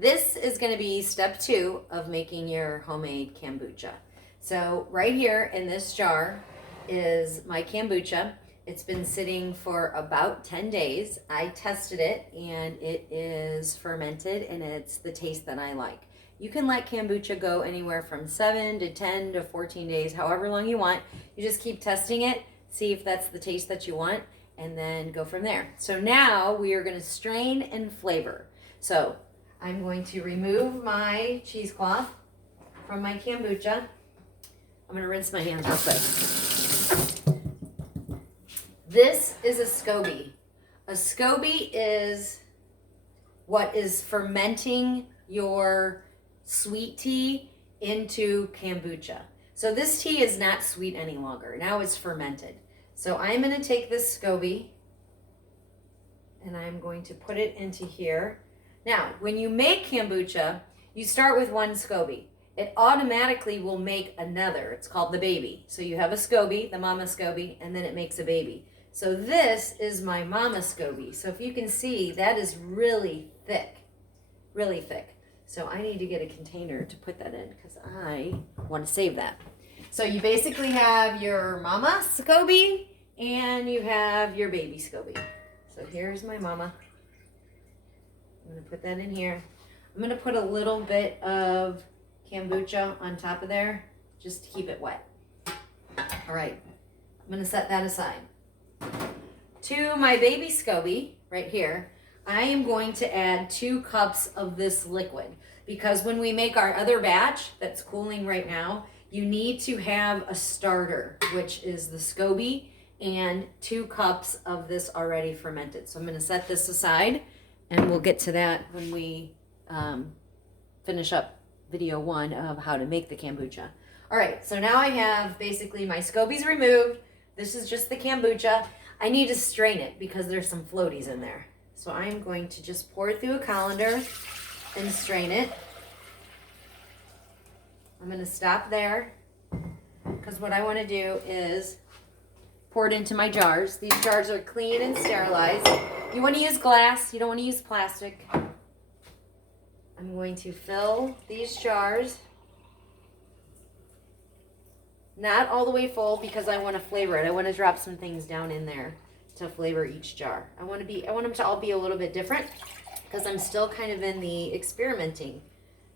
This is going to be step 2 of making your homemade kombucha. So right here in this jar is my kombucha. It's been sitting for about 10 days. I tested it and it is fermented and it's the taste that I like. You can let kombucha go anywhere from 7 to 10 to 14 days, however long you want. You just keep testing it, see if that's the taste that you want, and then go from there. So now we are going to strain and flavor. So I'm going to remove my cheesecloth from my kombucha. I'm going to rinse my hands real quick. This is a SCOBY. A SCOBY is what is fermenting your sweet tea into kombucha. So this tea is not sweet any longer. Now it's fermented. So I'm going to take this SCOBY and I'm going to put it into here. Now, when you make kombucha, you start with one SCOBY. It automatically will make another. It's called the baby. So you have a SCOBY, the mama SCOBY, and then it makes a baby. So this is my mama SCOBY. So if you can see, that is really thick, really thick. So I need to get a container to put that in because I want to save that. So you basically have your mama SCOBY and you have your baby SCOBY. So here's my mama. I'm going to put that in here. I'm going to put a little bit of kombucha on top of there just to keep it wet. All right, I'm going to set that aside. To my baby SCOBY right here, I am going to add 2 cups of this liquid because when we make our other batch that's cooling right now, you need to have a starter, which is the SCOBY, and 2 cups of this already fermented. So I'm going to set this aside, and we'll get to that when we finish up video 1 of how to make the kombucha. All right, so now I have basically my SCOBYs removed. This is just the kombucha. I need to strain it because there's some floaties in there. So I'm going to just pour it through a colander and strain it. I'm going to stop there because what I want to do is pour it into my jars. These jars are clean and sterilized. You want to use glass. You don't want to use plastic. I'm going to fill these jars. Not all the way full because I want to flavor it. I want to drop some things down in there to flavor each jar. I want them to all be a little bit different because I'm still kind of in the experimenting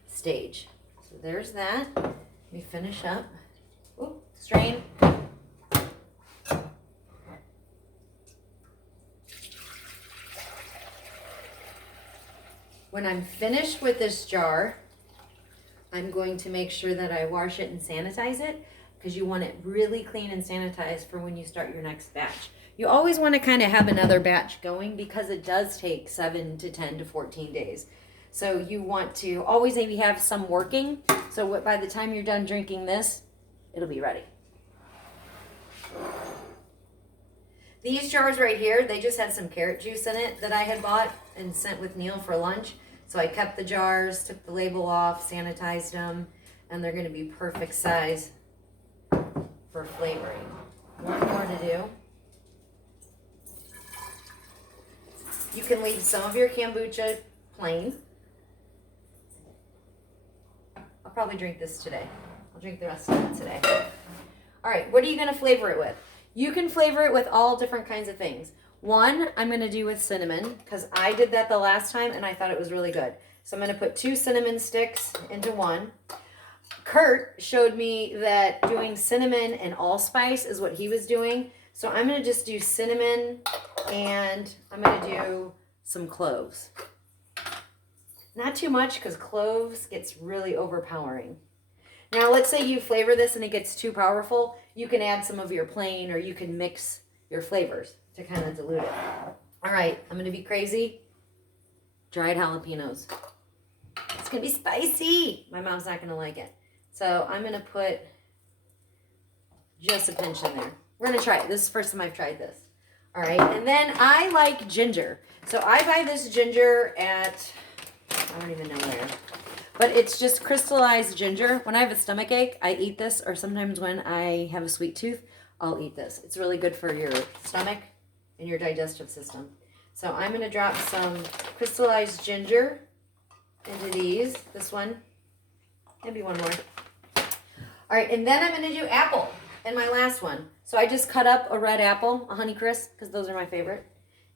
stage. So there's that. Let me finish up. Ooh, strain. When I'm finished with this jar, I'm going to make sure that I wash it and sanitize it because you want it really clean and sanitized for when you start your next batch. You always want to kind of have another batch going because it does take 7 to 10 to 14 days. So you want to always maybe have some working. So by the time you're done drinking this, it'll be ready. These jars right here, they just had some carrot juice in it that I had bought and sent with Neil for lunch. So I kept the jars, took the label off, sanitized them, and they're going to be perfect size for flavoring. One more to do. You can leave some of your kombucha plain. I'll probably drink this today. I'll drink the rest of it today. All right, what are you going to flavor it with? You can flavor it with all different kinds of things. One, I'm going to do with cinnamon because I did that the last time and I thought it was really good. So I'm going to put 2 cinnamon sticks into one. Kurt showed me that doing cinnamon and allspice is what he was doing. So I'm going to just do cinnamon and I'm going to do some cloves. Not too much because cloves gets really overpowering. Now let's say you flavor this and it gets too powerful. You can add some of your plain or you can mix your flavors to kind of dilute it. All right, I'm going to be crazy. Dried jalapenos. It's going to be spicy. My mom's not going to like it. So I'm going to put just a pinch in there. We're going to try it. This is the first time I've tried this. All right, and then I like ginger. So I buy this ginger at, I don't even know where, but it's just crystallized ginger. When I have a stomach ache, I eat this, or sometimes when I have a sweet tooth, I'll eat this. It's really good for your stomach and your digestive system. So I'm going to drop some crystallized ginger into these. This one, maybe one more. All right, and then I'm going to do apple in my last one. So I just cut up a red apple, a honeycrisp, because those are my favorite.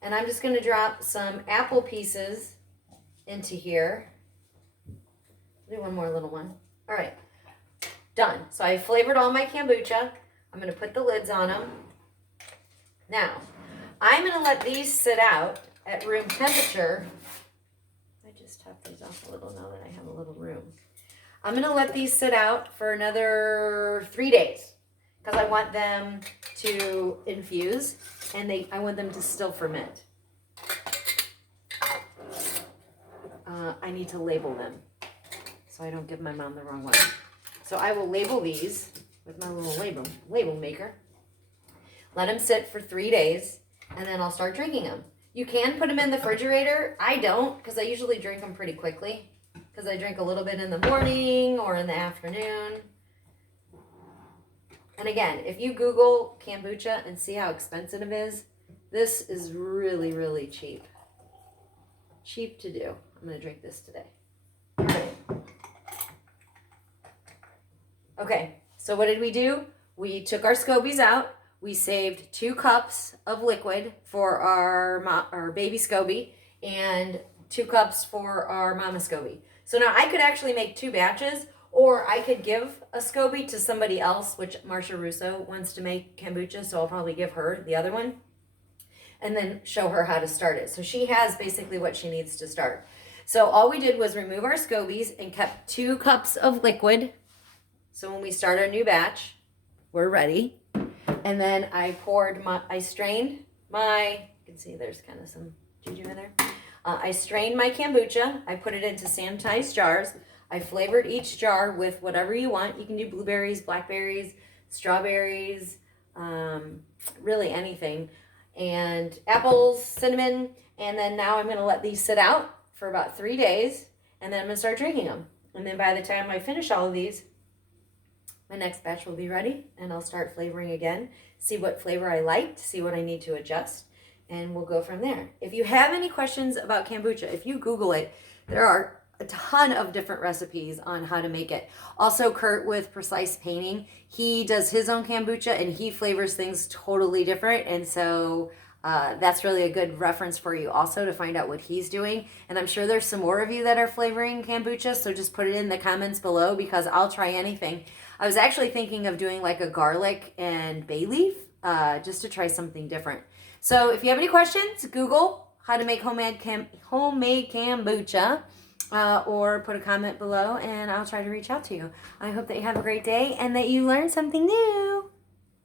And I'm just going to drop some apple pieces into here. Do one more little one. All right, done. So I flavored all my kombucha. I'm going to put the lids on them. Now, I'm going to let these sit out at room temperature. I just top these off a little now that I have a little room. I'm going to let these sit out for another 3 days because I want them to infuse and I want them to still ferment. I need to label them so I don't give my mom the wrong one. So I will label these with my little label maker. Let them sit for 3 days and then I'll start drinking them. You can put them in the refrigerator. I don't because I usually drink them pretty quickly because I drink a little bit in the morning or in the afternoon. And again, if you Google kombucha and see how expensive it is, this is really, really cheap. Cheap to do. I'm going to drink this today. All right. Okay, so what did we do? We took our scobies out. We saved 2 cups of liquid for our baby SCOBY and 2 cups for our mama SCOBY. So now I could actually make 2 batches, or I could give a SCOBY to somebody else, which Marcia Russo wants to make kombucha, so I'll probably give her the other one and then show her how to start it. So she has basically what she needs to start. So all we did was remove our SCOBYs and kept 2 cups of liquid. So when we start our new batch, we're ready. And then I strained my, you can see there's kind of some juju in there. I strained my kombucha. I put it into sanitized jars. I flavored each jar with whatever you want. You can do blueberries, blackberries, strawberries, really anything. And apples, cinnamon. And then now I'm going to let these sit out for about 3 days. And then I'm going to start drinking them. And then by the time I finish all of these, my next batch will be ready, and I'll start flavoring again, see what flavor I liked, see what I need to adjust, and we'll go from there. If you have any questions about kombucha, if you Google it, there are a ton of different recipes on how to make it. Also, Kurt with Precise Painting, he does his own kombucha, and he flavors things totally different, and so that's really a good reference for you also to find out what he's doing. And I'm sure there's some more of you that are flavoring kombucha, so just put it in the comments below because I'll try anything. I was actually thinking of doing like a garlic and bay leaf just to try something different. So if you have any questions, Google how to make homemade kombucha or put a comment below and I'll try to reach out to you. I hope that you have a great day and that you learned something new.